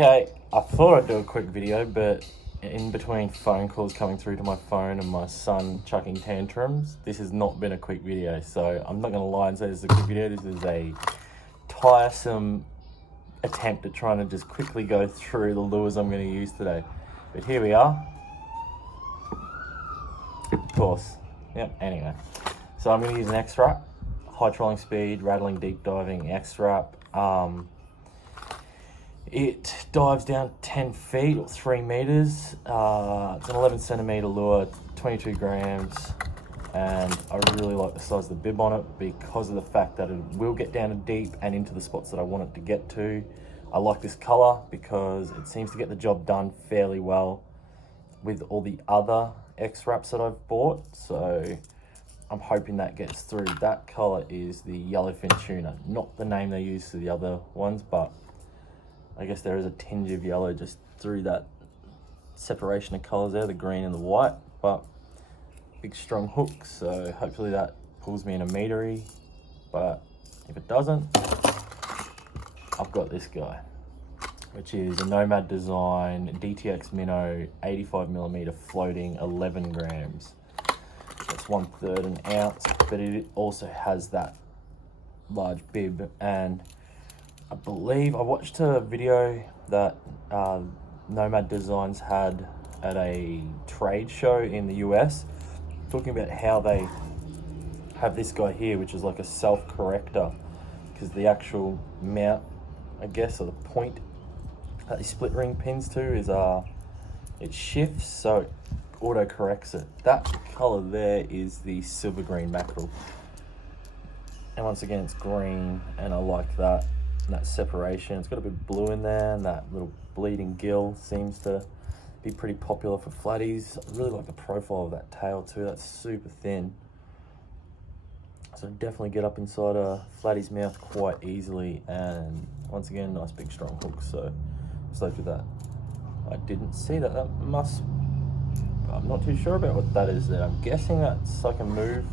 Okay, I thought I'd do a quick video, but in between phone calls coming through to my phone and my son chucking tantrums, this has not been a quick video. So I'm not going to lie and say this is a quick video. This is a tiresome attempt at trying to just quickly go through the lures I'm going to use today. But here we are. Of course. Yep, anyway. So I'm going to use an X-Wrap, high trolling speed, rattling deep diving X-Wrap. It dives down 10 feet or 3 meters. It's an 11 centimeter lure, 22 grams. And I really like the size of the bib on it because of the fact that it will get down deep and into the spots that I want it to get to. I like this color because it seems to get the job done fairly well with all the other X-Wraps that I've bought. So I'm hoping that gets through. That color is the yellowfin tuna, not the name they use for the other ones, but I guess there is a tinge of yellow just through that separation of colors there, the green and the white, but big strong hook, so hopefully that pulls me in a metery, but if it doesn't, I've got this guy, which is a Nomad Design DTX Minnow 85mm floating 11 grams. That's 1/3 an ounce, but it also has that large bib. And I believe I watched a video that Nomad Designs had at a trade show in the US, talking about how they have this guy here, which is like a self-corrector, because the actual mount, I guess, or the point that the split ring pins to is it shifts, so it auto corrects it. That color there is the silver green mackerel, and once again it's green, and I like that. That separation, it's got a bit of blue in there, and that little bleeding gill seems to be pretty popular for flatties. I really like the profile of that tail too. That's super thin, so definitely get up inside a flattie's mouth quite easily. And once again, nice big strong hook, so stoked with that. I didn't see that. That must, I'm not too sure about what that is there. I'm guessing that's so I can move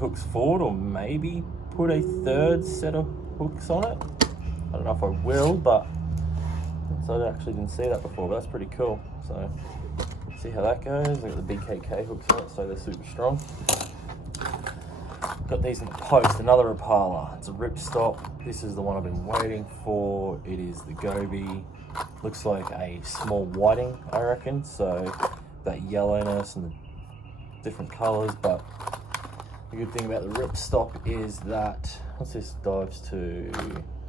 hooks forward, or maybe put a third set of hooks on it. I don't know if I will, but so I actually didn't see that before, but that's pretty cool. So see how that goes. I got the BKK hooks on it, so they're super strong. Got these in the post, another Impala. It's a ripstop. This is the one I've been waiting for. It is the Goby. Looks like a small whiting, I reckon. So that yellowness and the different colors, but the good thing about the ripstop is that once this dives to,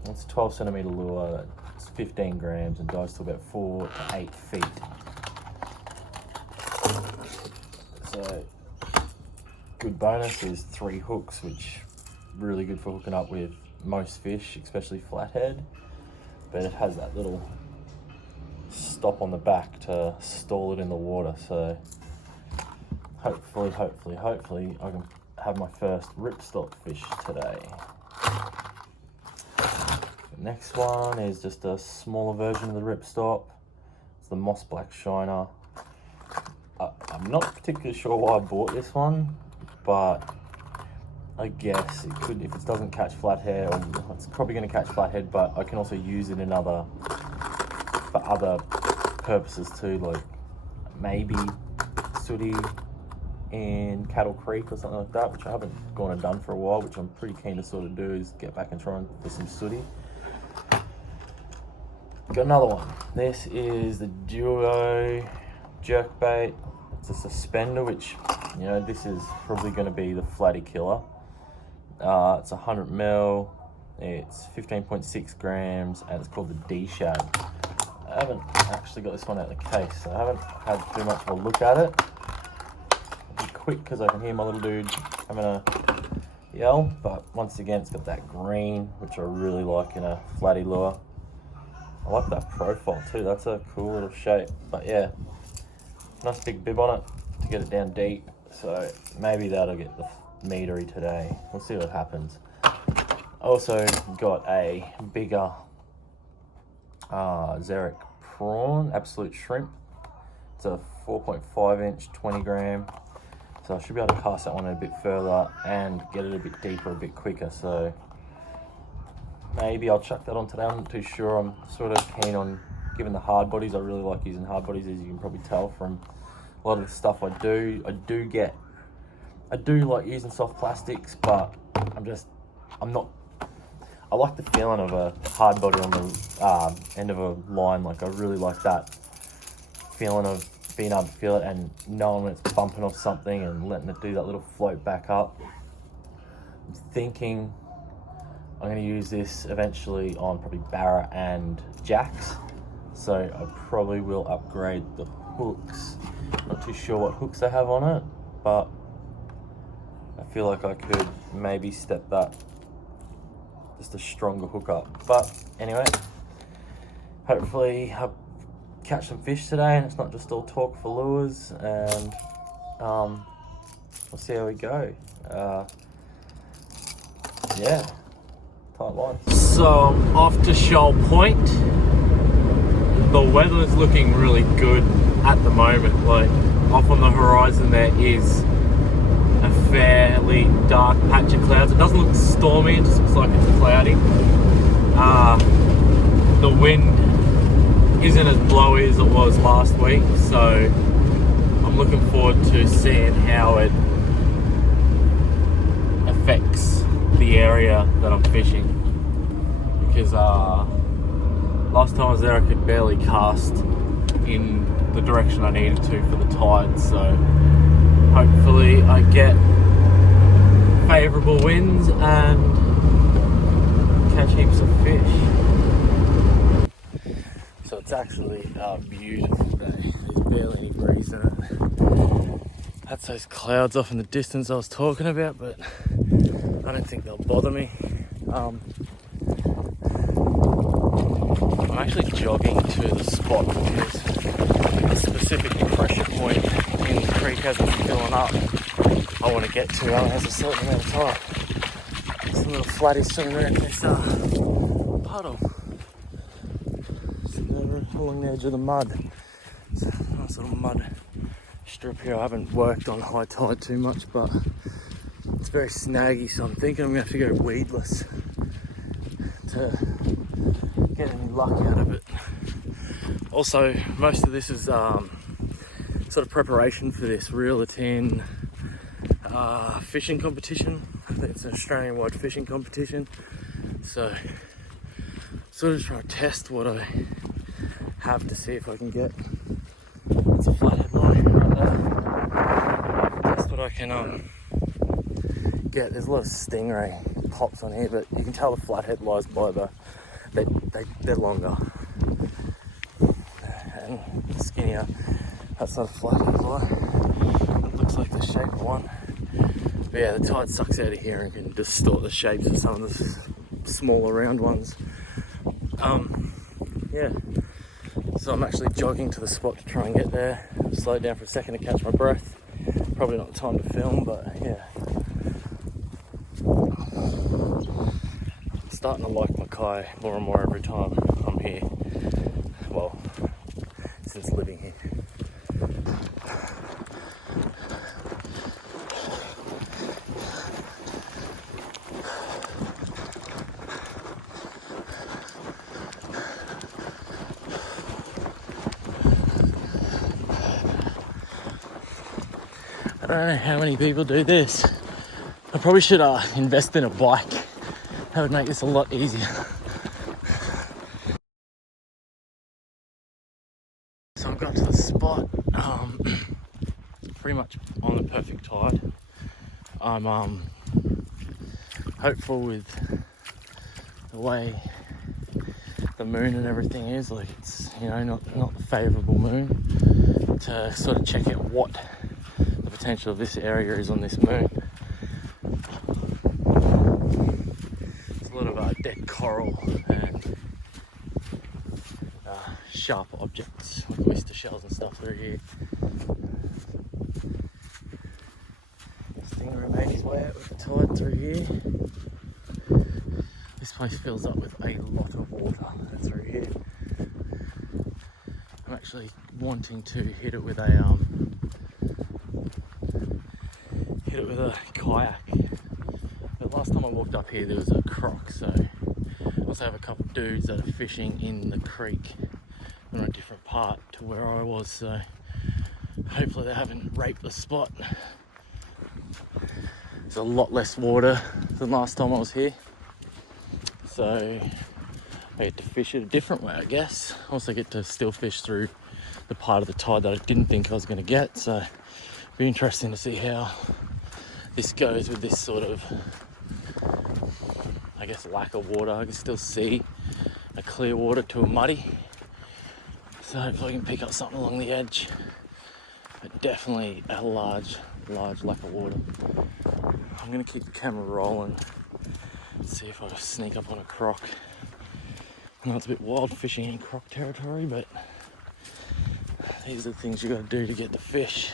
it's a 12 centimeter lure, it's 15 grams and dives to about 4 to 8 feet. So good bonus is 3 hooks, which really good for hooking up with most fish, especially flathead. But it has that little stop on the back to stall it in the water. So hopefully I can have my first ripstop fish today. The next one is just a smaller version of the ripstop. It's the Moss Black Shiner. I'm not particularly sure why I bought this one, but I guess it could, if it doesn't catch flathead, or it's probably going to catch flathead, but I can also use it in for other purposes too, like maybe sooty in Cattle Creek or something like that, which I haven't gone and done for a while, which I'm pretty keen to sort of do, is get back and try and for some sooty. Got another one. This is the Duo jerkbait. It's a suspender, which, you know, this is probably going to be the flatty killer. It's 100 mil, it's 15.6 grams, and it's called the D-Shad. I haven't actually got this one out of the case, so I haven't had too much of a look at it. Quick because I can hear my little dude having a yell, but once again it's got that green, which I really like in a flatty lure. I like that profile too, that's a cool little shape. But yeah, nice big bib on it to get it down deep, so maybe that'll get the metery today. We'll see what happens. I also got a bigger Xeric prawn, absolute shrimp. It's a 4.5 inch 20 gram. So I should be able to cast that one a bit further and get it a bit deeper, a bit quicker. So maybe I'll chuck that on today. I'm not too sure. I'm sort of keen on giving the hard bodies. I really like using hard bodies, as you can probably tell from a lot of the stuff I do. I do like using soft plastics, but I'm not. I like the feeling of a hard body on the end of a line. Like, I really like that feeling of being able to feel it and knowing when it's bumping off something and letting it do that little float back up. I'm thinking I'm going to use this eventually on probably Barra and Jacks, so I probably will upgrade the hooks. Not too sure what hooks I have on it, but I feel like I could maybe step that just a stronger hook up. But anyway, hopefully I'll catch some fish today and it's not just all talk for lures, and we'll see how we go. Yeah, tight line. So I'm off to Shoal Point. The weather's looking really good at the moment. Like, off on the horizon there is a fairly dark patch of clouds. It doesn't look stormy, it just looks like it's cloudy. The wind isn't as blowy as it was last week, so I'm looking forward to seeing how it affects the area that I'm fishing, because last time I was there I could barely cast in the direction I needed to for the tide, so hopefully I get favourable winds and catch heaps of fish. So it's actually a beautiful day. There's barely any breeze in it. That's those clouds off in the distance I was talking about, but I don't think they'll bother me. I'm actually jogging to the spot because a specific pressure point in the creek as it's filling up I want to get to has a certain amount of time. Some little flatties swimming around this puddle. Along the edge of the mud. It's a nice little mud strip here. I haven't worked on high tide too much, but it's very snaggy, so I'm thinking I'm going to have to go weedless to get any luck out of it. Also, most of this is sort of preparation for this reel it in fishing competition. I think it's an Australian-wide fishing competition, so sort of trying to test what I have to see if I can get. It's a flathead line right there. Test what I can get. There's a lot of stingray pops on here, but you can tell the flathead lies by they're longer and skinnier. That's not a flathead line. It looks like the shape of one. But yeah, the tide sucks out of here and can distort the shapes of some of the smaller round ones. Yeah. So I'm actually jogging to the spot to try and get there. Slow down for a second to catch my breath. Probably not the time to film, but yeah. I'm starting to like Mackay more and more every time I'm here. Well, since living here. I don't know how many people do this. I probably should invest in a bike. That would make this a lot easier. So I've got to the spot, pretty much on the perfect tide. I'm hopeful with the way the moon and everything is. Like, it's, you know, not the favourable moon, to sort of check out what the potential of this area is on this moon. There's a lot of dead coral and sharp objects like oyster shells and stuff through here. Stingray made his way out with the tide through here. This place fills up with a lot of water through here. I'm actually wanting to hit it with a kayak. But last time I walked up here there was a croc, so I was also have a couple of dudes that are fishing in the creek on a different part to where I was, so hopefully they haven't raped the spot. There's a lot less water than last time I was here, so I get to fish it a different way, I guess. Also get to still fish through the part of the tide that I didn't think I was going to get, so it'll be interesting to see how this goes with this sort of, I guess, lack of water. I can still see a clear water to a muddy, so hopefully I can pick up something along the edge, but definitely a large lack of water. I'm going to keep the camera rolling, see if I can sneak up on a croc. I know it's a bit wild fishing in croc territory, but these are the things you got to do to get the fish.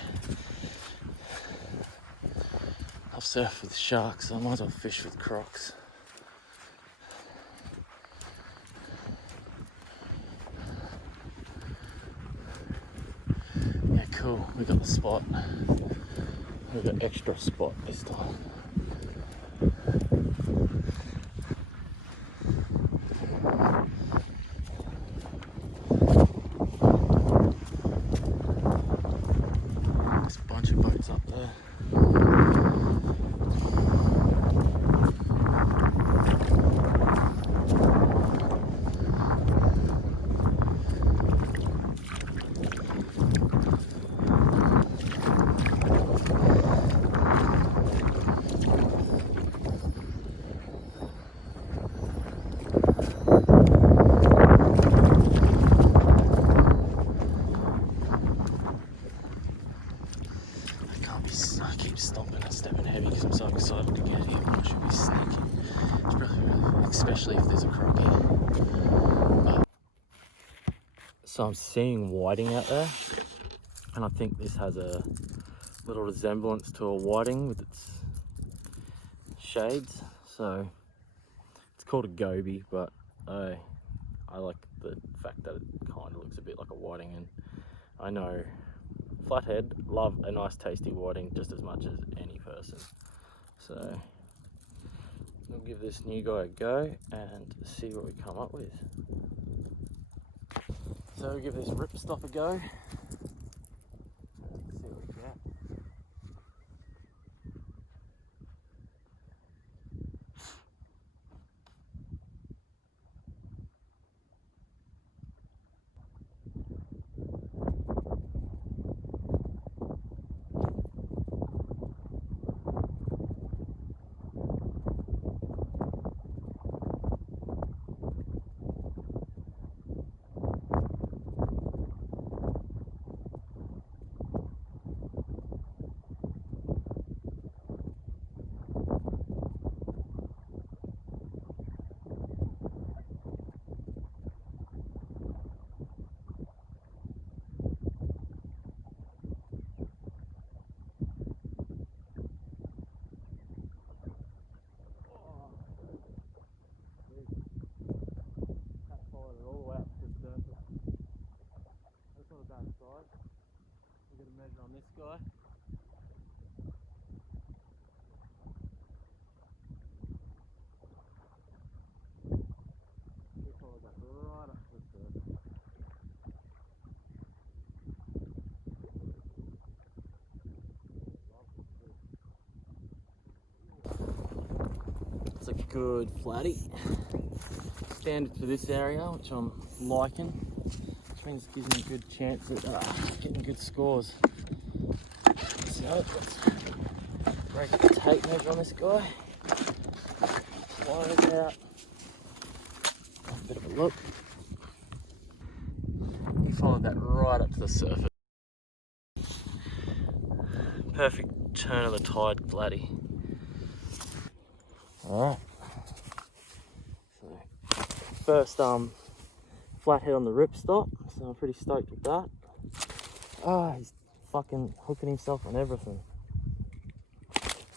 I've surfed with sharks, so I might as well fish with crocs. Yeah, cool. We got the spot. We got extra spot this time. There's a bunch of boats up there. I keep stomping and stepping heavy because I'm so excited to get here. I should be sneaking, especially if there's a croc here. So I'm seeing whiting out there, and I think this has a little resemblance to a whiting with its shades. So it's called a goby, but I like the fact that it kind of looks a bit like a whiting, and I know flathead love a nice tasty whiting just as much as any person. So we'll give this new guy a go and see what we come up with. So we'll give this ripstop a go. See what we get. We'll get a measure on this guy. We followed that right up to the surface. It's a good flatty. Standard for this area, which I'm liking. Which means it gives me a good chance at getting good scores. So let's break the tape measure on this guy. Wires out. Have a bit of a look. We followed that right up to the surface. Perfect turn of the tide flatty. Alright. So first flathead on the ripstop, so I'm pretty stoked with that. He's fucking hooking himself on everything.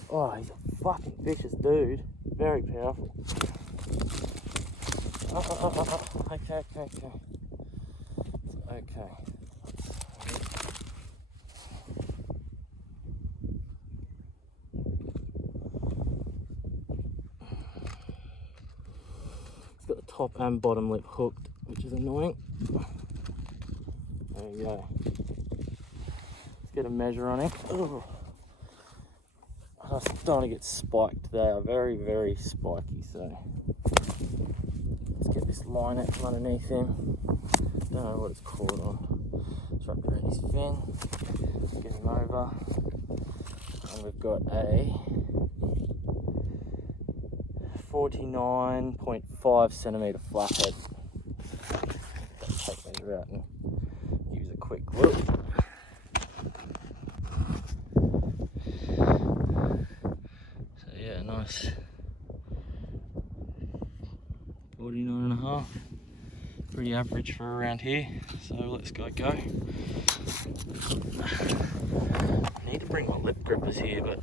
Oh, he's a fucking vicious dude. Very powerful. Okay. Okay. He's got the top and bottom lip hooked, which is annoying. There you go. Let's get a measure on it. Oh. I'm starting to get spiked. They are very, very spiky, so let's get this line out from underneath him. Don't know what it's caught on. Let's wrap it around his fin, get him over, and we've got a 49.5 centimetre flathead. Let's take measure out and give it a quick look. So yeah, nice 49.5. Pretty average for around here. So let's go. I need to bring my lip grippers here, but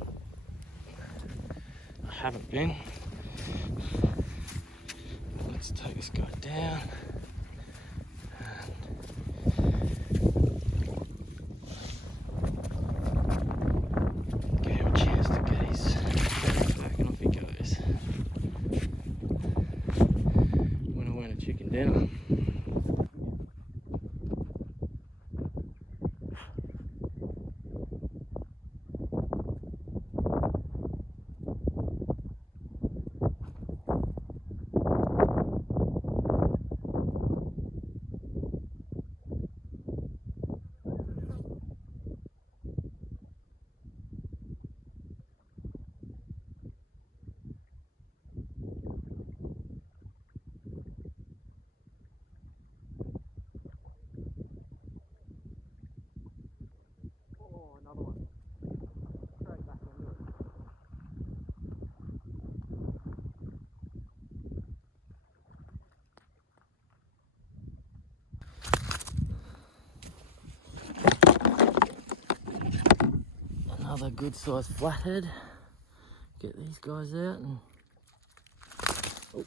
I haven't been. Let's take this guy down. Give him a chance to get his back and off he goes. Winner, chicken dinner. Another one. Straight back into it. Another good sized flathead. Get these guys out and oh.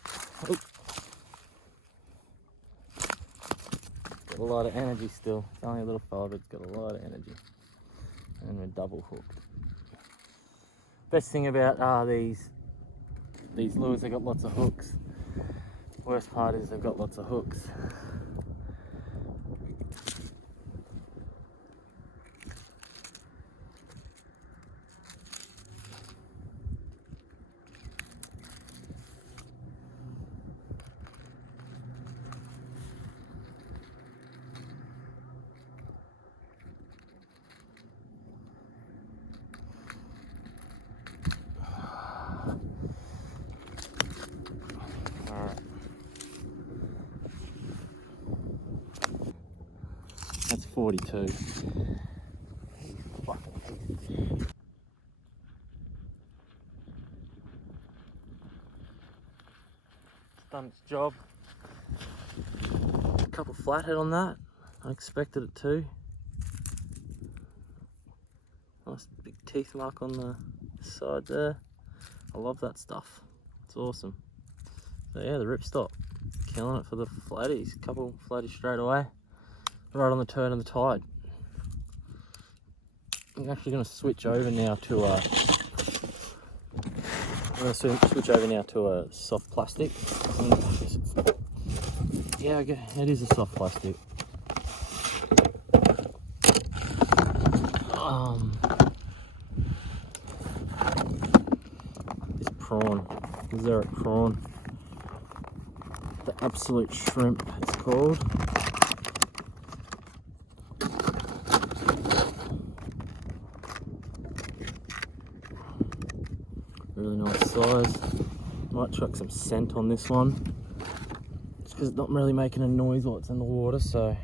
Got a lot of energy still. It's only a little fella, but it's got a lot of energy. And we're double hooked. Best thing about these lures, they've got lots of hooks. Worst part is they've got lots of hooks. That's 42. It's done its job. A couple flathead on that. I expected it to. Nice big teeth mark on the side there. I love that stuff. It's awesome. So yeah, the ripstop. Killing it for the flatties. Couple flatties straight away. Right on the turn of the tide. I'm actually going to switch over now to a soft plastic. Yeah, okay, it is a soft plastic. This prawn, the Zerot prawn, the absolute shrimp it's called. Really nice size. Might chuck some scent on this one, just because it's not really making a noise while it's in the water. So,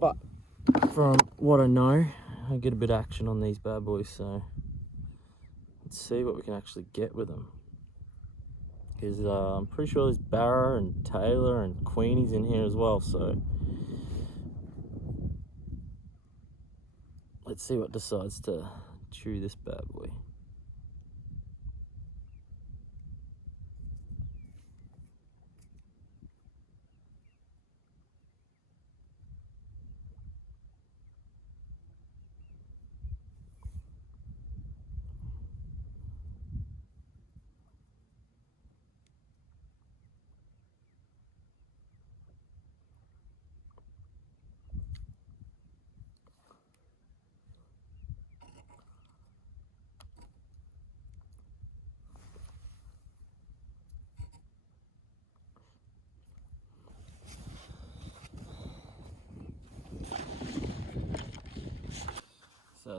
but from what I know, I get a bit of action on these bad boys. So let's see what we can actually get with them. Because I'm pretty sure there's Barra and Taylor and Queenies in here as well. So let's see what decides to chew this bad boy.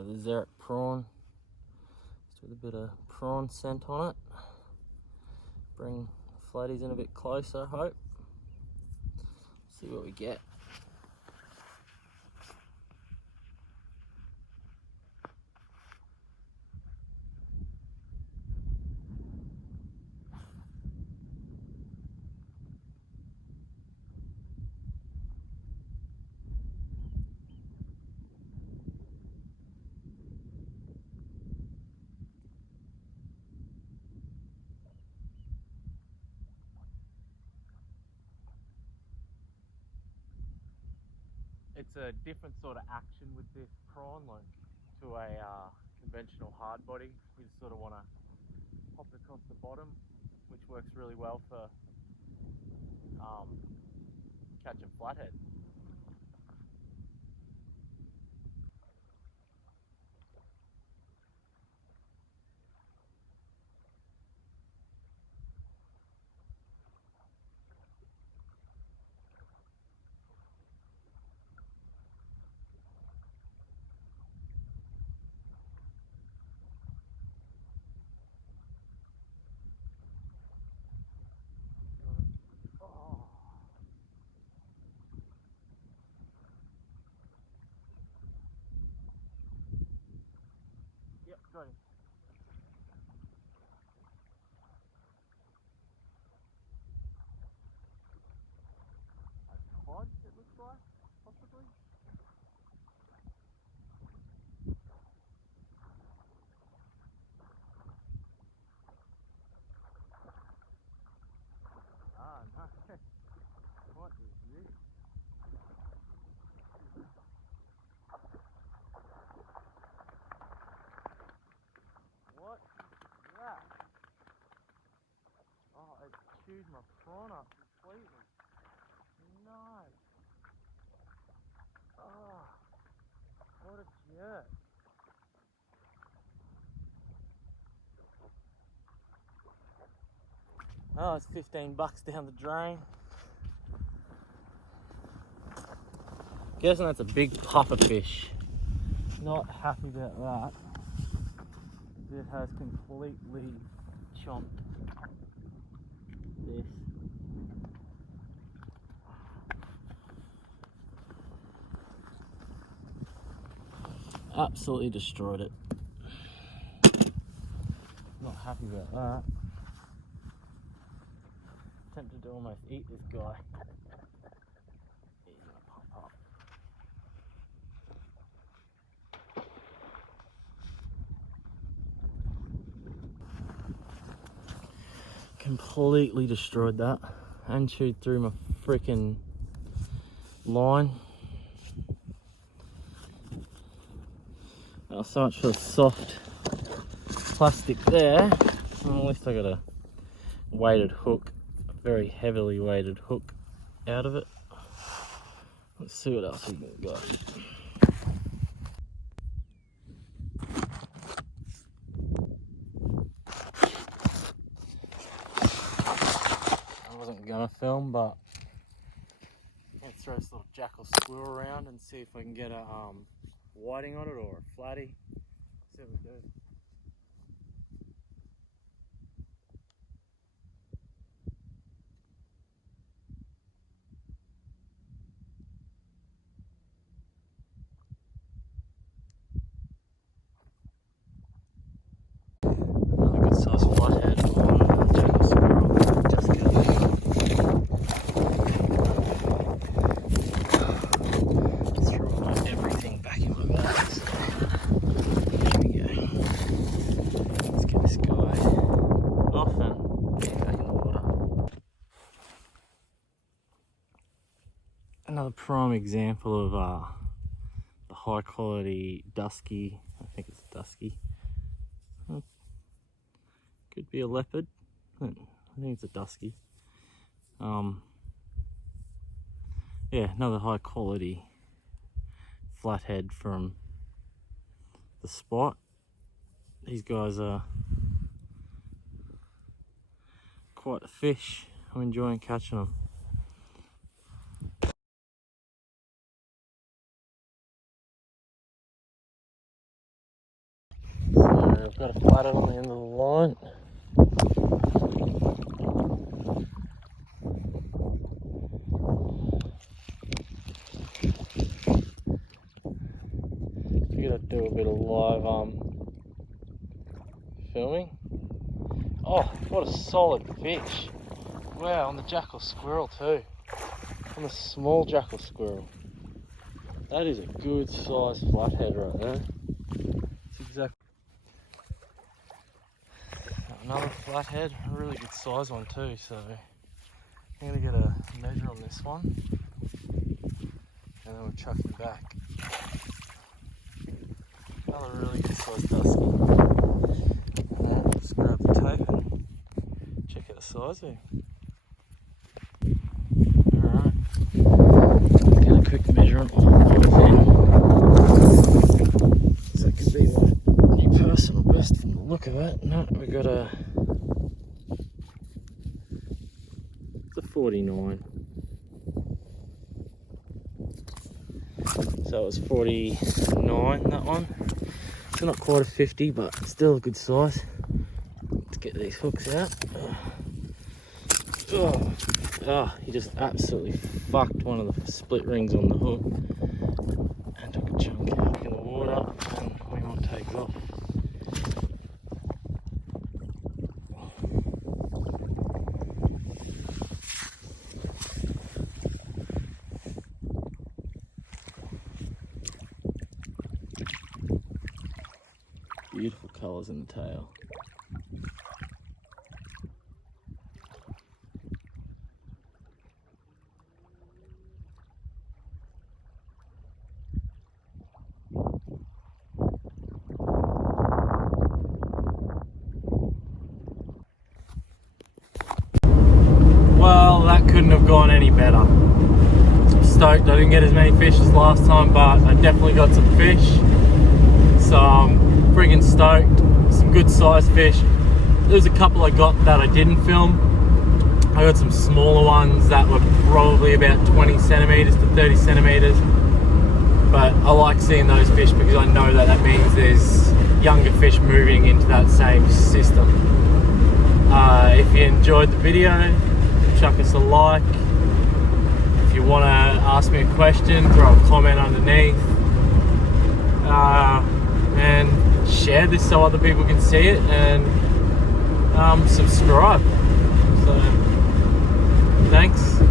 the Zerek prawn, just with a bit of prawn scent on it. Bring the flatties in a bit closer, I hope. See what we get. It's a different sort of action with this prawn, like to a conventional hard body. You just sort of want to pop it across the bottom, which works really well for catching flathead. Oh. Yep, got him. A cod, it looks like, possibly. Ah, no. What is this? What is that? Oh, it chewed my prawn up completely. No. Oh, what a jerk. Oh, it's $15 down the drain. Guessing that's a big puffer fish. Not happy about that. It has completely chomped this. Absolutely destroyed it. Not happy about that. Tempted to almost eat this guy. He's gonna pop up. Completely destroyed that and chewed through my freaking line. Oh, so much for the soft plastic there. Well, at least I got a weighted hook, a very heavily weighted hook out of it. Let's see what else we can got. I wasn't gonna film, but let's throw this little jackal squirrel around and see if I can get a whiting on it or a flatty. See what we do. Another good sized flathead on jackal squirrel. Just get throw my everything back in my bags. Here we go. Let's get this guy off and get back in the water. Another prime example of the high quality dusky. I think it's dusky. Could be a leopard. I think it's a dusky. Yeah, another high quality flathead from the spot. These guys are quite a fish. I'm enjoying catching them. I've got a flathead on the end of the line. Figured I'd do a bit of live filming. Oh, what a solid fish. Wow, on the jackal squirrel too. On the small jackal squirrel. That is a good sized flathead right there. It's exactly another flathead, a really good size one too, so I'm gonna get a measure on this one and then we'll chuck him back. Another really good sized dusky. And just grab the tape and check out the size there. Alright, get a quick measure on all of them. So that could be my new personal best from the look of it. No, we got a 49. So it was 49, that one. It's not quite a 50, but still a good size. Let's get these hooks out. Oh, he just absolutely fucked one of the split rings on the hook and took a chunk out in the water, and we might take off. Beautiful colours in the tail. Well, that couldn't have gone any better. I'm stoked. I didn't get as many fish as last time, but I definitely got some fish. So I'm friggin' stoked. Some good sized fish. There's a couple I got that I didn't film. I got some smaller ones that were probably about 20 centimeters to 30 centimeters. But I like seeing those fish because I know that that means there's younger fish moving into that same system. If you enjoyed the video, chuck us a like. If you want to ask me a question, throw a comment underneath. And share this so other people can see it, and subscribe. So thanks.